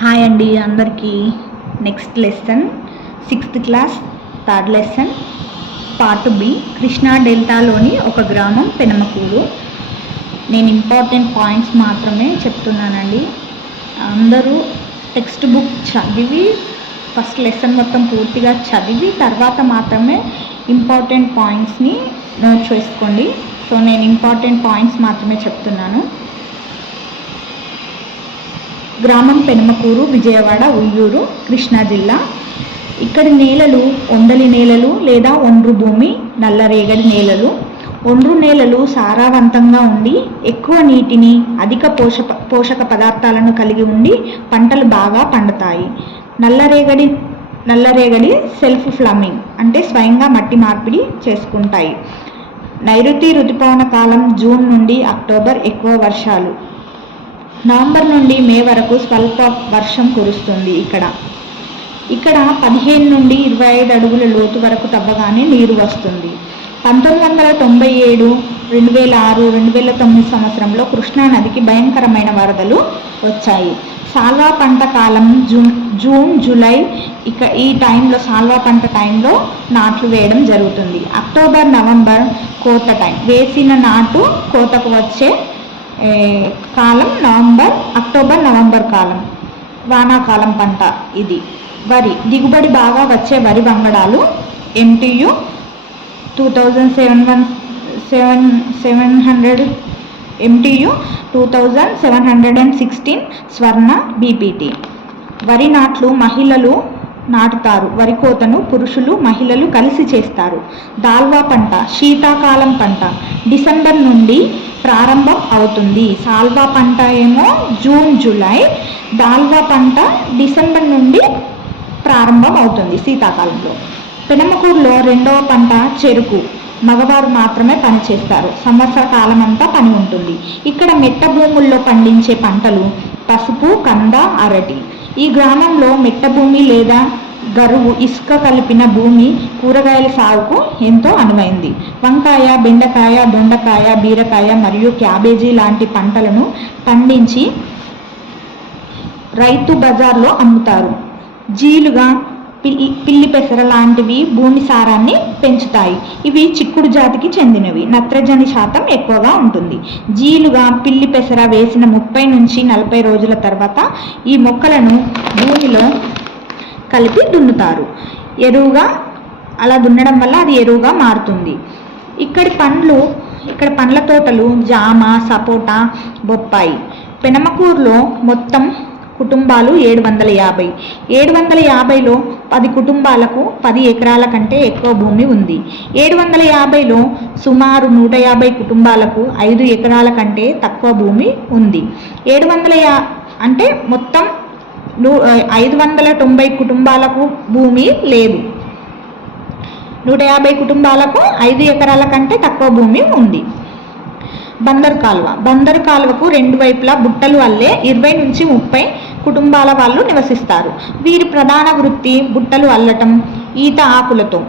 Hi అండి అందరికీ. Next lesson 6th class 3rd lesson part B. Krishna డెల్టాలోని ఒక గ్రామం పెనమకూరు. నేను ఇంపార్టెంట్ పాయింట్స్ మాత్రమే చెప్తున్నానండి. అందరూ టెక్స్ట్ బుక్ చదివి ఫస్ట్ లెసన్ మొత్తం పూర్తిగా చదివి తర్వాత మాత్రమే ఇంపార్టెంట్ పాయింట్స్ని నోట్ చేసుకోండి. సో నేను ఇంపార్టెంట్ పాయింట్స్ మాత్రమే చెప్తున్నాను. గ్రామం పెనమకూరు, విజయవాడ, ఉయ్యూరు, కృష్ణా జిల్లా. ఇక్కడి నేలలు ఒండలి నేలలు లేదా ఒండ్రు భూమి, నల్లరేగడి నేలలు. ఒండ్రు నేలలు సారవంతంగా ఉండి ఎక్కువ నీటిని, అధిక పోషక పదార్థాలను కలిగి ఉండి పంటలు బాగా పండుతాయి. నల్లరేగడి సెల్ఫ్ ఫ్లమింగ్ అంటే స్వయంగా మట్టి మార్పిడి చేసుకుంటాయి. నైరుతి ఋతుపవన కాలం జూన్ నుండి అక్టోబర్, ఎక్కువ వర్షాలు. నవంబర్ నుండి మే వరకు స్వల్ప వర్షం కురుస్తుంది. ఇక్కడ 15 నుండి 25 అడుగుల లోతు వరకు తవ్వగానే నీరు వస్తుంది. 1997, 2006, 2009 సంవత్సరంలో కృష్ణానదికి భయంకరమైన వరదలు వచ్చాయి. సాల్వా పంట కాలం జూన్, జూలై. ఈ టైంలో సాల్వా పంట టైంలో నాట్లు వేయడం జరుగుతుంది. అక్టోబర్, నవంబర్ కోత టైం. వేసిన నాటు కోతకు వచ్చే కాలం అక్టోబర్, నవంబర్ కాలం. వానాకాలం పంట ఇది. వరి దిగుబడి బాగా వచ్చే వరి వంగడాలు MTU 2700, MTU 2716 స్వర్ణ BPT. వరి నాట్లు మహిళలు నాటుతారు. వరి కోతను పురుషులు, మహిళలు కలిసి చేస్తారు. దాల్వా పంట శీతాకాలం పంట, డిసెంబర్ నుండి ప్రారంభం అవుతుంది. సాల్వా పంట ఏమో జూన్, జూలై. దాల్వా పంట డిసెంబర్ నుండి ప్రారంభం అవుతుంది శీతాకాలంలో. పెనమకూరులో రెండవ పంట చెరుకు. మగవారు మాత్రమే పని చేస్తారు. సంవత్సర కాలం అంతా పని ఉంటుంది. ఇక్కడ మెట్ట భూముల్లో పండించే పంటలు పసుపు, కంద, అరటి. ఈ గ్రామంలో మెట్ట భూమి లేదా గరువు, ఇసుక కలిపిన భూమి కూరగాయల సాగుకు ఎంతో అనువైంది. వంకాయ, బెండకాయ, దొండకాయ, బీరకాయ మరియు క్యాబేజీ లాంటి పంటలను పండించి రైతు బజార్లో అమ్ముతారు. జీలుగా, పిల్లి పెసర లాంటివి భూమి సారాన్ని పెంచుతాయి. ఇవి చిక్కుడు జాతికి చెందినవి. నత్రజని శాతం ఎక్కువగా ఉంటుంది. జీలుగా, పిల్లి పెసర వేసిన 30 నుంచి 40 రోజుల తర్వాత ఈ మొక్కలను భూమిలో కలిపి దున్నుతారు. ఎరువుగా అలా దున్నడం వల్ల అది ఎరువుగా మారుతుంది. ఇక్కడ పండ్ల తోటలు జామ, సపోటా, బొప్పాయి. పెనమకూరులో మొత్తం కుటుంబాలు 750. 750లో 10 కుటుంబాలకు 10 ఎకరాల కంటే ఎక్కువ భూమి ఉంది. 750లో సుమారు 150 కుటుంబాలకు 5 ఎకరాల కంటే తక్కువ భూమి ఉంది. 750 అంటే మొత్తం 590 కుటుంబాలకు భూమి లేదు. 150 కుటుంబాలకు 5 ఎకరాల కంటే తక్కువ భూమి ఉంది. బందరు కాలువకు 2 వైపులా బుట్టలు అల్లే 20 నుంచి 30 కుటుంబాల వాళ్ళు నివసిస్తారు. వీరి ప్రధాన వృత్తి బుట్టలు అల్లటం. ఈత ఆకులతో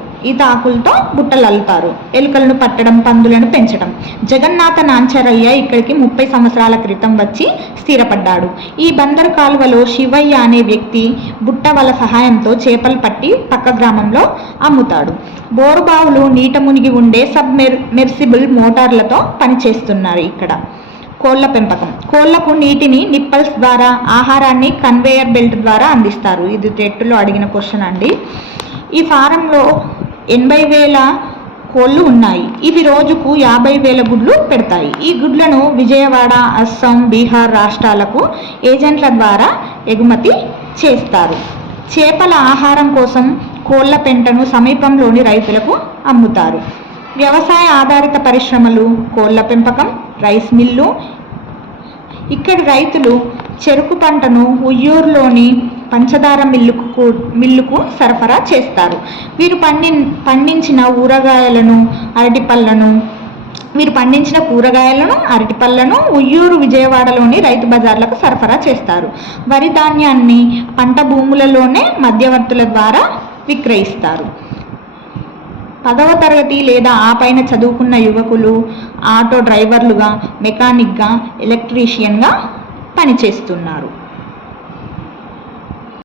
బుట్టలు అల్లుతారు. ఎలుకలను పట్టడం, పందులను పెంచడం. జగన్నాథ నాంచరయ్య ఇక్కడికి 30 సంవత్సరాల క్రితం వచ్చి స్థిరపడ్డాడు. ఈ బందరు కాలువలో శివయ్య అనే వ్యక్తి బుట్ట వల సహాయంతో చేపలు పట్టి పక్క గ్రామంలో అమ్ముతాడు. బోరుబావులు నీట మునిగి ఉండే సబ్మెర్సిబుల్ మోటార్లతో పనిచేస్తున్నారు. ఇక్కడ కోళ్ల పెంపకం. కోళ్లకు నీటిని నిప్పల్స్ ద్వారా, ఆహారాన్ని కన్వేయర్ బెల్ట్ ద్వారా అందిస్తారు. ఇది టెట్లో అడిగిన క్వశ్చన్ అండి. ఈ ఫారంలో 80,000 కోళ్ళు ఉన్నాయి. ఇవి రోజుకు 50,000 గుడ్లు పెడతాయి. ఈ గుడ్లను విజయవాడ, అస్సాం, బీహార్ రాష్ట్రాలకు ఏజెంట్ల ద్వారా ఎగుమతి చేస్తారు. చేపల ఆహారం కోసం కోళ్ల పెంటను సమీపంలోని రైతులకు అమ్ముతారు. వ్యవసాయ ఆధారిత పరిశ్రమలు కోళ్ల పెంపకం, రైస్ మిల్లు. ఇక్కడి రైతులు చెరుకు పంటను ఉయ్యూరులోని పంచదార మిల్లుకు సరఫరా చేస్తారు. వీరు పండించిన అరటిపళ్ళను ఉయ్యూరు, విజయవాడలోని రైతు బజార్లకు సరఫరా చేస్తారు. వరి ధాన్యాన్ని పంట భూములలోనే మధ్యవర్తుల ద్వారా విక్రయిస్తారు. 10వ తరగతి లేదా ఆ పైన చదువుకున్న యువకులు ఆటో డ్రైవర్లుగా, మెకానిక్గా, ఎలక్ట్రీషియన్గా పనిచేస్తున్నారు.